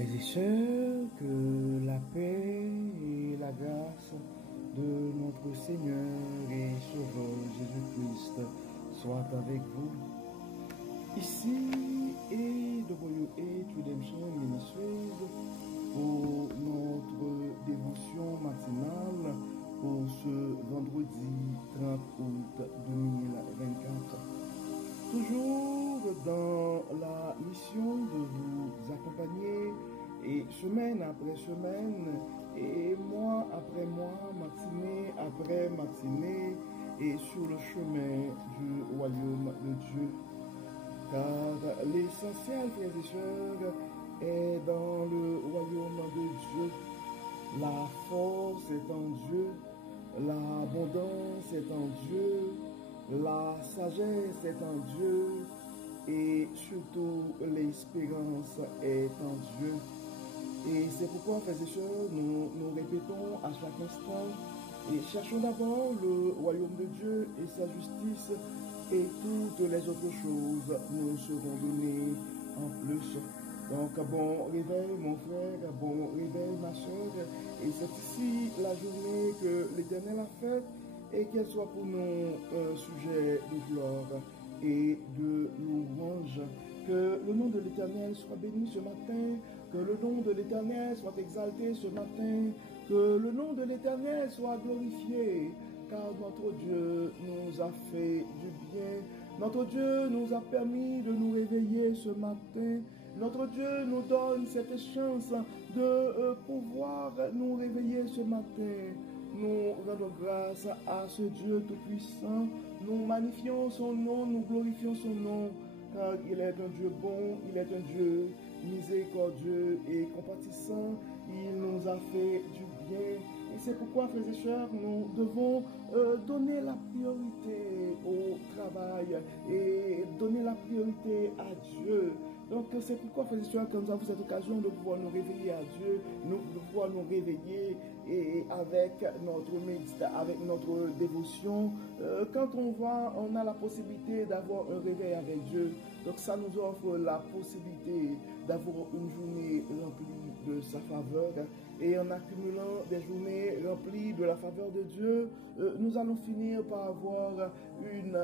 Frères et sœurs, que la paix et la grâce de notre Seigneur et Sauveur Jésus-Christ soient avec vous. Ici et WH Redemption Ministries pour notre dévotion matinale pour ce vendredi 30 août 2024. Toujours dans la mission de vous accompagner et semaine après semaine et mois après mois, matinée après matinée et sur le chemin du royaume de Dieu. Car l'essentiel, frères et sœurs, est dans le royaume de Dieu. La force est en Dieu, l'abondance est en Dieu, la sagesse est en Dieu et surtout l'espérance est en Dieu. Et c'est pourquoi, frères et sœurs, nous répétons à chaque instant et cherchons d'abord le royaume de Dieu et sa justice et toutes les autres choses nous seront données en plus. Donc, bon réveil, mon frère, bon réveil, ma soeur. Et c'est ici la journée que l'Éternel a faite et qu'elle soit pour nous un sujet de gloire et de louange. Que le nom de l'Éternel soit béni ce matin, que le nom de l'Éternel soit exalté ce matin, que le nom de l'Éternel soit glorifié, car notre Dieu nous a fait du bien. Notre Dieu nous a permis de nous réveiller ce matin. Notre Dieu nous donne cette chance de pouvoir nous réveiller ce matin. Nous rendons grâce à ce Dieu Tout-Puissant. Nous magnifions son nom, nous glorifions son nom, car il est un Dieu bon, il est un Dieu miséricordieux et compatissant. Il nous a fait du bien. Et c'est pourquoi, frères et sœurs, nous devons donner la priorité au travail et donner la priorité à Dieu. Donc c'est pourquoi, frères et sœurs, que nous avons cette occasion de pouvoir nous réveiller à Dieu, de pouvoir nous réveiller et avec notre dévotion. Quand on a la possibilité d'avoir un réveil avec Dieu. Donc ça nous offre la possibilité d'avoir une journée remplie de sa faveur. Et en accumulant des journées remplies de la faveur de Dieu, nous allons finir par avoir une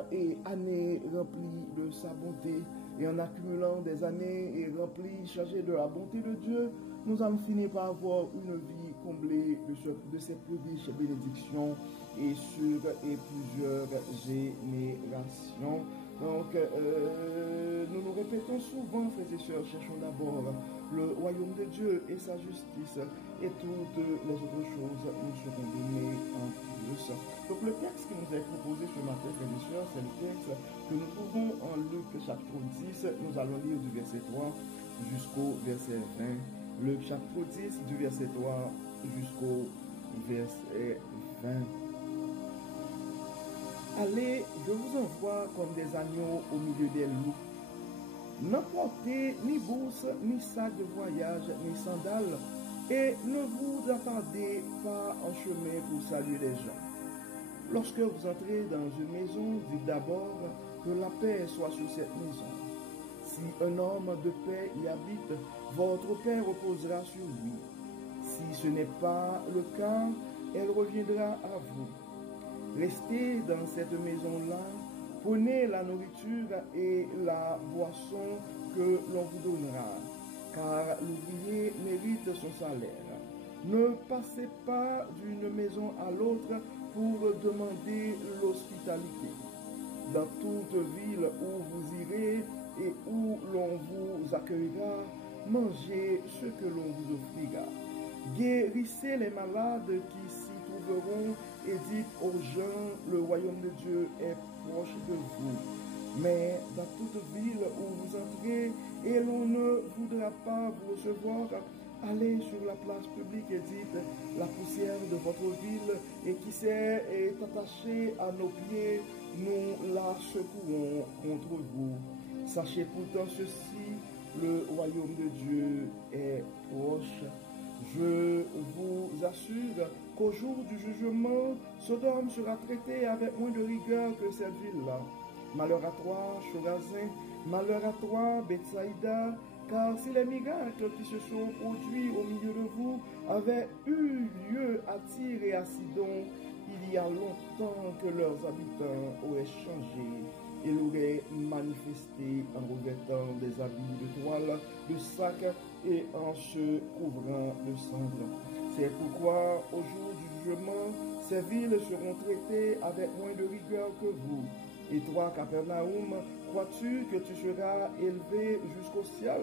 année remplie de sa bonté. Et en accumulant des années remplies, chargées de la bonté de Dieu, nous allons finir par avoir une vie comblée de ses plus riches bénédictions et sur plusieurs générations. Donc, nous nous répétons souvent, frères et sœurs, cherchons d'abord le royaume de Dieu et sa justice, et toutes les autres choses nous seront données en plus. Donc, le texte qui nous est proposé ce matin, frères et sœurs, c'est le texte que nous trouvons en Luc chapitre 10. Nous allons lire du verset 3 jusqu'au verset 20. Luc chapitre 10, du verset 3 jusqu'au verset 20. Allez, je vous envoie comme des agneaux au milieu des loups. N'emportez ni bourse, ni sac de voyage, ni sandales, et ne vous attardez pas en chemin pour saluer les gens. Lorsque vous entrez dans une maison, dites d'abord que la paix soit sur cette maison. Si un homme de paix y habite, votre paix reposera sur lui. Si ce n'est pas le cas, elle reviendra à vous. Restez dans cette maison-là, prenez la nourriture et la boisson que l'on vous donnera, car l'ouvrier mérite son salaire. Ne passez pas d'une maison à l'autre pour demander l'hospitalité. Dans toute ville où vous irez et où l'on vous accueillera, mangez ce que l'on vous offrira. Guérissez les malades qui s'y trouveront et dites aux gens, le royaume de Dieu est proche de vous. Mais dans toute ville où vous entrez et l'on ne voudra pas vous recevoir, allez sur la place publique et dites, la poussière de votre ville et qui s'est attachée à nos pieds, nous la secouons contre vous. Sachez pourtant ceci, le royaume de Dieu est proche. Je vous assure qu'au jour du jugement, Sodome sera traité avec moins de rigueur que cette ville-là. Malheur à toi, Chorazin, malheur à toi, Bethsaïda, Car si les miracles qui se sont produits au milieu de vous avaient eu lieu à Tyr et à Sidon, il y a longtemps que leurs habitants auraient changé et l'auraient manifesté en revêtant des habits de toile, de sac et en se couvrant de cendres. C'est pourquoi, au jour du jugement, ces villes seront traitées avec moins de rigueur que vous. Et toi, Capernaum, crois-tu que tu seras élevé jusqu'au ciel?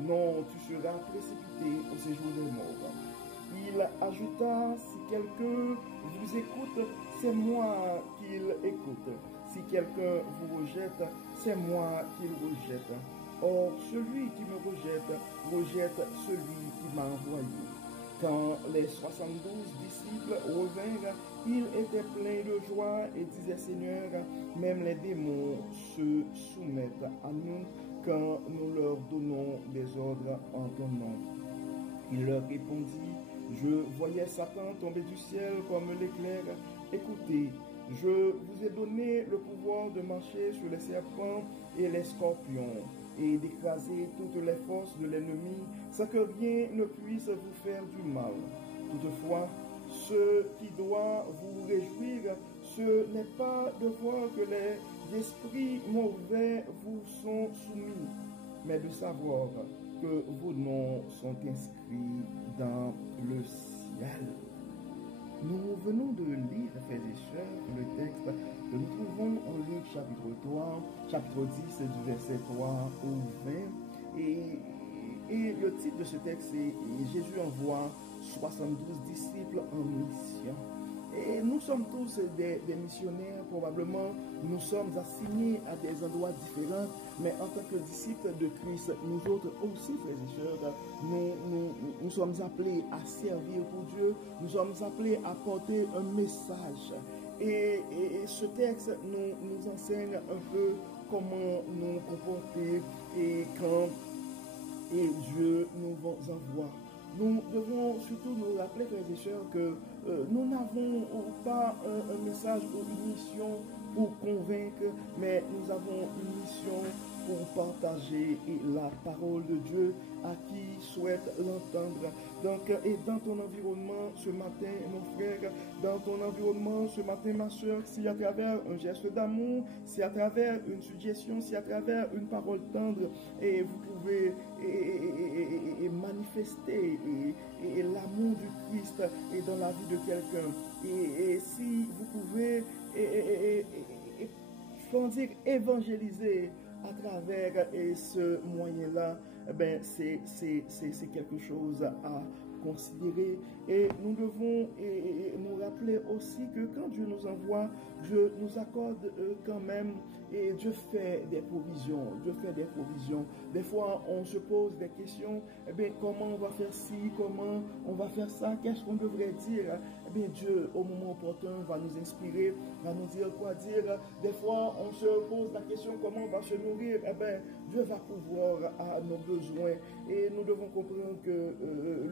Non, tu seras précipité au séjour des morts. Il ajouta, si quelqu'un vous écoute, c'est moi qu'il écoute. Si quelqu'un vous rejette, c'est moi qu'il rejette. Or, celui qui me rejette celui qui m'a envoyé. Quand les 72 disciples revinrent, ils étaient pleins de joie et disaient, Seigneur, même les démons se soumettent à nous quand nous leur donnons des ordres en ton nom. Il leur répondit, je voyais Satan tomber du ciel comme l'éclair. Écoutez, je vous ai donné le pouvoir de marcher sur les serpents et les scorpions et d'écraser toutes les forces de l'ennemi sans que rien ne puisse vous faire du mal. Toutefois, ce qui doit vous réjouir, ce n'est pas de voir que les esprits mauvais vous sont soumis, mais de savoir que vos noms sont inscrits dans le ciel. Nous venons de lire, frères et sœurs, le texte que nous trouvons en Luc chapitre 3, chapitre 10 du verset 3 au 20. Et le titre de ce texte est Jésus envoie 72 disciples en mission. Et nous sommes tous des missionnaires, probablement nous sommes assignés à des endroits différents, mais en tant que disciples de Christ, nous autres aussi, frères et sœurs, nous sommes appelés à servir pour Dieu, nous sommes appelés à porter un message. Et ce texte nous enseigne un peu comment nous comporter et quand Dieu nous envoie. Nous devons surtout nous rappeler, frères et sœurs, que nous n'avons pas un message ou une mission pour convaincre, mais nous avons une mission pour partager la parole de Dieu à qui souhaite l'entendre. Donc, et dans ton environnement ce matin, mon frère, dans ton environnement ce matin, ma soeur, si à travers un geste d'amour, si à travers une suggestion, si à travers une parole tendre, et vous pouvez manifester l'amour du Christ et dans la vie de quelqu'un. Et si vous pouvez évangéliser à travers ce moyen-là, ben c'est quelque chose à considérer. Et nous devons nous rappeler aussi que quand Dieu nous envoie, Dieu nous accorde quand même, et Dieu fait des provisions. Dieu fait des provisions. Des fois, on se pose des questions, eh bien, comment on va faire ci, comment on va faire ça, qu'est-ce qu'on devrait dire? Eh bien, Dieu, au moment opportun, va nous inspirer, va nous dire quoi dire. Des fois, on se pose la question, comment on va se nourrir? Eh bien, Dieu va pouvoir à nos besoins. Et nous devons comprendre que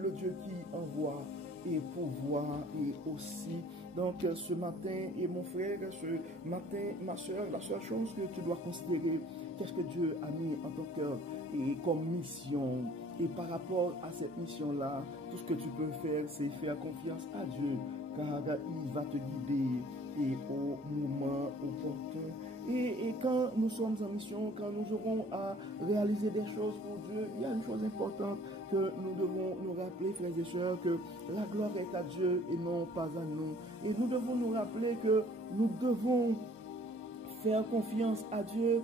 le Dieu qui envoie et pouvoir et aussi. Donc ce matin, et mon frère, ce matin, ma soeur, la seule chose que tu dois considérer, qu'est-ce que Dieu a mis en ton cœur et comme mission. Et par rapport à cette mission-là, tout ce que tu peux faire, c'est faire confiance à Dieu, car il va te guider et au moment opportun. Et quand nous sommes en mission, quand nous aurons à réaliser des choses pour Dieu, il y a une chose importante que nous devons nous rappeler, frères et sœurs, que la gloire est à Dieu et non pas à nous. Et nous devons nous rappeler que nous devons faire confiance à Dieu,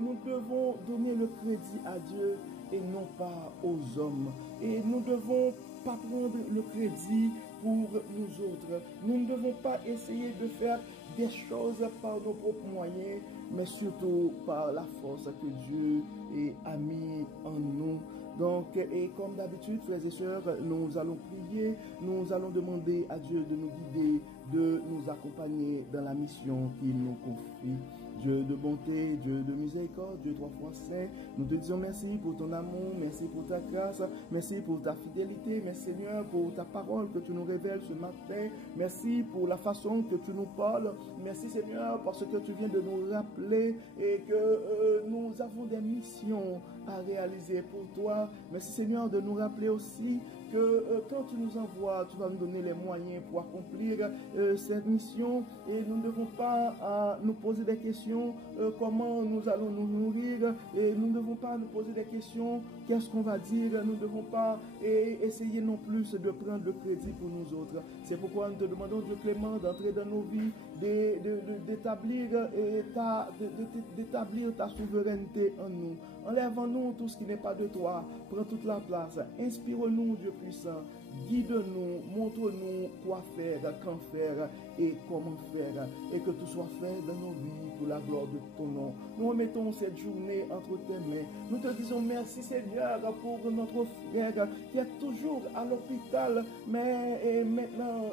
nous devons donner le crédit à Dieu et non pas aux hommes. Et nous devons pas prendre le crédit pour nous autres. Nous ne devons pas essayer de faire des choses par nos propres moyens, mais surtout par la force que Dieu a mis en nous. Donc, et comme d'habitude, frères et sœurs, nous allons prier, nous allons demander à Dieu de nous guider, de nous accompagner dans la mission qu'il nous confie. Dieu de bonté, Dieu de miséricorde, Dieu trois fois saint. Nous te disons merci pour ton amour, merci pour ta grâce, merci pour ta fidélité, merci Seigneur pour ta parole que tu nous révèles ce matin. Merci pour la façon que tu nous parles. Merci Seigneur parce que tu viens de nous rappeler et que nous avons des missions à réaliser pour toi. Merci Seigneur de nous rappeler aussi que quand tu nous envoies, tu vas nous donner les moyens pour accomplir cette mission et nous ne devons pas nous poser des questions comment nous allons nous nourrir et nous ne devons pas nous poser des questions qu'est-ce qu'on va dire, nous ne devons pas essayer non plus de prendre le crédit pour nous autres. C'est pourquoi nous te demandons Dieu clément d'entrer dans nos vies, d'établir ta souveraineté en nous. Enlève en nous tout ce qui n'est pas de toi, prends toute la place, inspire-nous Dieu puissant, guide-nous, montre-nous quoi faire, quand faire et comment faire, et que tout soit fait dans nos vies pour la gloire de ton nom. Nous remettons cette journée entre tes mains. Nous te disons merci Seigneur pour notre frère qui est toujours à l'hôpital, mais maintenant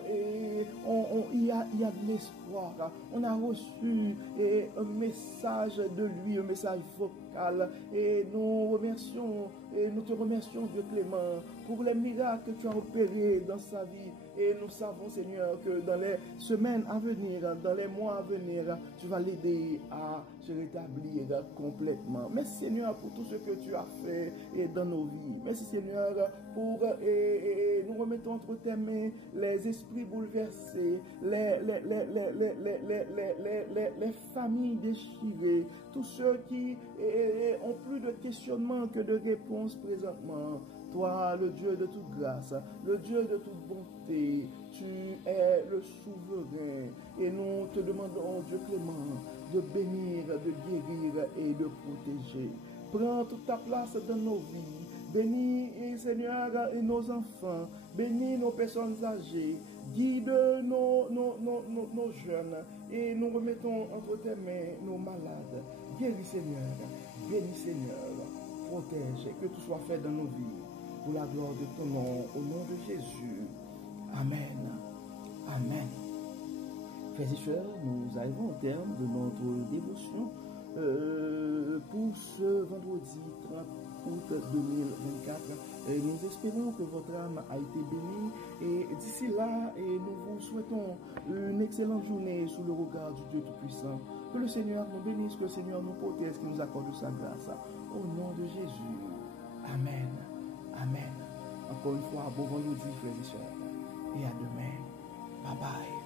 il y a de l'espoir. On a reçu un message de lui, un message vocal, et nous remercions et nous te remercions Dieu clément pour les miracles que tu as opérés dans sa vie. Et nous savons, Seigneur, que dans les semaines à venir, dans les mois à venir, tu vas l'aider à se rétablir complètement. Merci, Seigneur, pour tout ce que tu as fait dans nos vies. Merci, Seigneur, pour nous remettons entre tes mains les esprits bouleversés, les familles déchirées, tous ceux qui ont plus de questionnements que de réponses présentement. Toi, le Dieu de toute grâce, le Dieu de toute bonté, tu es le souverain. Et nous te demandons, Dieu clément, de bénir, de guérir et de protéger. Prends toute ta place dans nos vies. Bénis, Seigneur, nos enfants. Bénis nos personnes âgées. Guide nos jeunes. Et nous remettons entre tes mains nos malades. Guéris, Seigneur. Bénis, Seigneur. Protège. Que tout soit fait dans nos vies. Pour la gloire de ton nom, au nom de Jésus. Amen. Amen. Frères et sœurs, nous arrivons au terme de notre dévotion pour ce vendredi 30 août 2024. Et nous espérons que votre âme a été bénie. Et d'ici là, nous vous souhaitons une excellente journée sous le regard du Dieu Tout-Puissant. Que le Seigneur nous bénisse, que le Seigneur nous protège, qu'il nous accorde sa grâce. Au nom de Jésus. Amen. Amen. Encore une fois, bon vendredi, frères et sœurs. Et à demain. Bye bye.